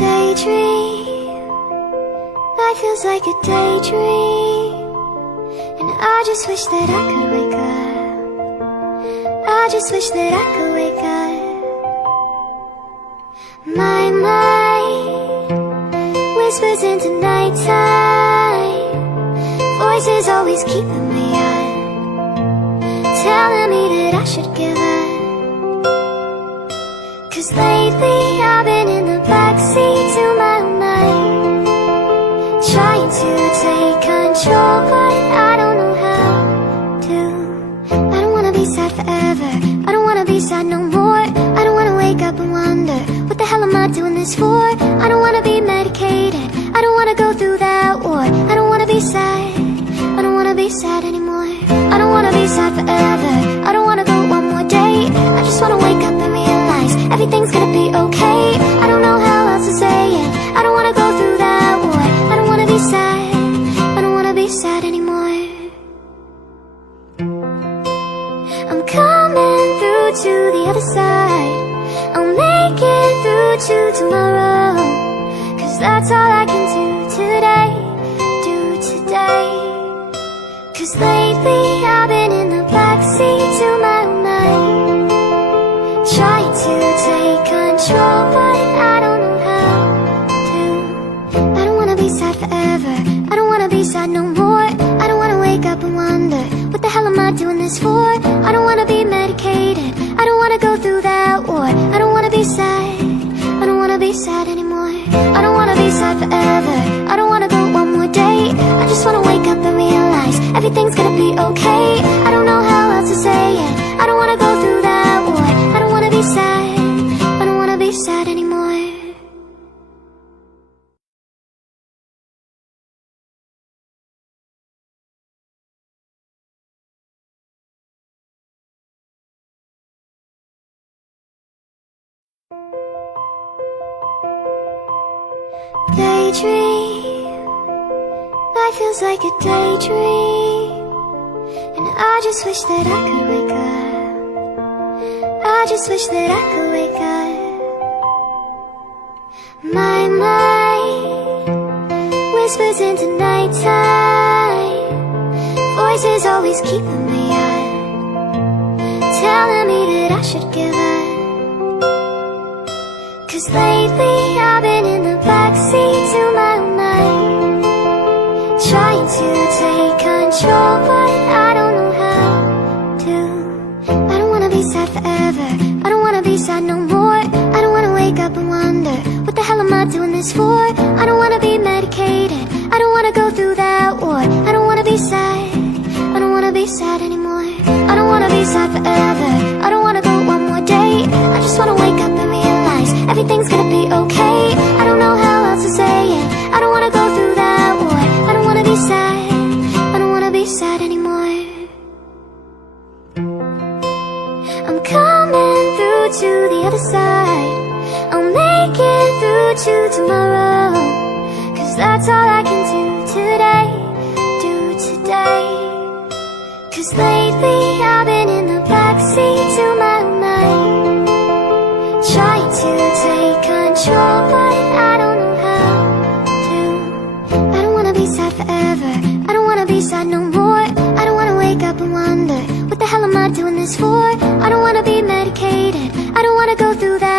Daydream, life feels like a daydream, and I just wish that I could wake up. I just wish that I could wake up. My mind whispers into nighttime, voices always keeping me up, telling me that I should give up. 'Cause lately I've been in the backseat to my own mind, trying to take control, but I don't know how to. I don't wanna be sad forever, I don't wanna be sad no more. I don't wanna wake up and wonder, what the hell am I doing this for? I don't wanna be medicated, I don't wanna go through that war. I don't wanna be sad, I don't wanna be sad anymore. I don't wanna be sad forever, I don't wanna go one more day. I just wanna wake up and realize everything's gonna be okay. I don't know how else to say it, I don't wanna go through that war. I don't wanna be sad, I don't wanna be sad anymore. I'm coming through to the other side, I'll make it through to tomorrow. 'Cause that's all I can do today, do today. 'Cause lately I've been in the backseat to my own mind, trying to take control, but I don't know how to. I don't wanna be sad forever, I don't wanna be sad no more. I don't wanna wake up and wonder, what the hell am I doing this for? I don't wanna be medicated, I don't wanna go through that war. I don't wanna be sad, I don't wanna be sad anymore. I don't wanna be sad forever, I don't wanna go one more day. I just wanna wake up and realize everything's gonna be okay. I don't know how else to say it, I don't wanna go through that war. I don't wanna be sad, I don't wanna be sad anymore. Daydream, life feels like a daydream, and I just wish that I could wake up. I just wish that I could wake up. My mind whispers into nighttime, voices always keeping me up, telling me that I should give up. 'Cause lately I've been in the backseat to my own mind, trying to take control, but I don't know how to. I don't wanna be sad forever, I don't wanna be sad no more. I don't wanna wake up and wonder, what the hell am I doing this for? I don't wanna be medicated, I don't wanna go through that war. I don't wanna be sad, I don't wanna be sad anymore. I don't wanna be sad forever, I don't wanna go one more day. I just wanna wake up and realize everything's gonna be okay. I don't know how else to say it, I don't wanna go through that war. I don't wanna be sad, I don't wanna be sad anymore. I'm coming through to the other side, I'll make it through to tomorrow. 'Cause that's all I can do today, do today. 'Cause lately I've been in the backseat to my own mind, trying to take control, but I don't know how to. I don't wanna be sad forever, I don't wanna be sad no more. I don't wanna wake up and wonder, what the hell am I doing this for? I don't wanna be medicated, I don't wanna go through that